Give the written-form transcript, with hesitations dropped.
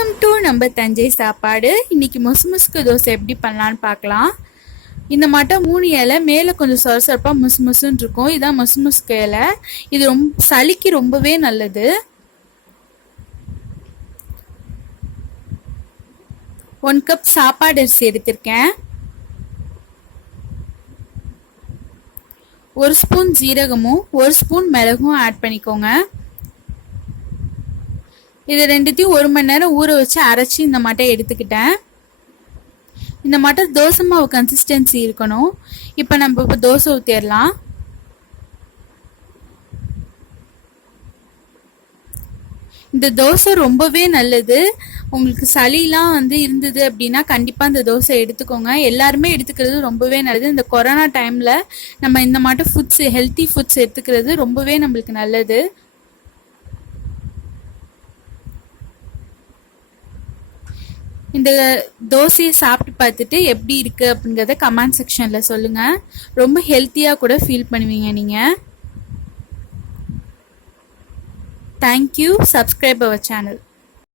Welcome to நம்ம தஞ்சை சாப்பாடு. இன்னைக்கு முசுமுசுக்கு தோசை எப்படி பண்ணலான்னு பார்க்கலாம். இந்த மாட்டம் 3 இலை மேலே கொஞ்சம் சொரசொரப்பாக முசுமுசுன்னு இருக்கும். இதான் முசுமுசுக்கு இலை. இது சளிக்கு ரொம்பவே நல்லது. 1 கப் சாப்பாடு அரிசி எடுத்திருக்கேன். 1 ஸ்பூன் ஜீரகமும் 1 ஸ்பூன் மிளகும் ஆட் பண்ணிக்கோங்க. இது ரெண்டுத்தையும் 1 மணி நேரம் ஊற வச்சு அரைச்சி இந்த மாட்டை எடுத்துக்கிட்டேன். இந்த மாட்டை தோசை மாவு கன்சிஸ்டன்சி இருக்கணும். இப்போ நம்ம தோசை ஊற்றிடலாம். இந்த தோசை ரொம்பவே நல்லது. உங்களுக்கு சளிலாம் இருந்தது அப்படின்னா கண்டிப்பாக இந்த தோசை எடுத்துக்கோங்க. எல்லாருமே எடுத்துக்கிறது ரொம்பவே நல்லது. இந்த கொரோனா டைமில் நம்ம இந்த மாட்டை ஹெல்த்தி ஃபுட்ஸ் எடுத்துக்கிறது ரொம்பவே நம்மளுக்கு நல்லது. இந்த தோசையை சாப்பிட்டு பார்த்துட்டு எப்படி இருக்குது அப்படிங்கிறத கமெண்ட் செக்ஷனில் சொல்லுங்கள். ரொம்ப ஹெல்த்தியாக கூட ஃபீல் பண்ணுவீங்க நீங்கள். தேங்க்யூ. சப்ஸ்கிரைப் அவர் சேனல்.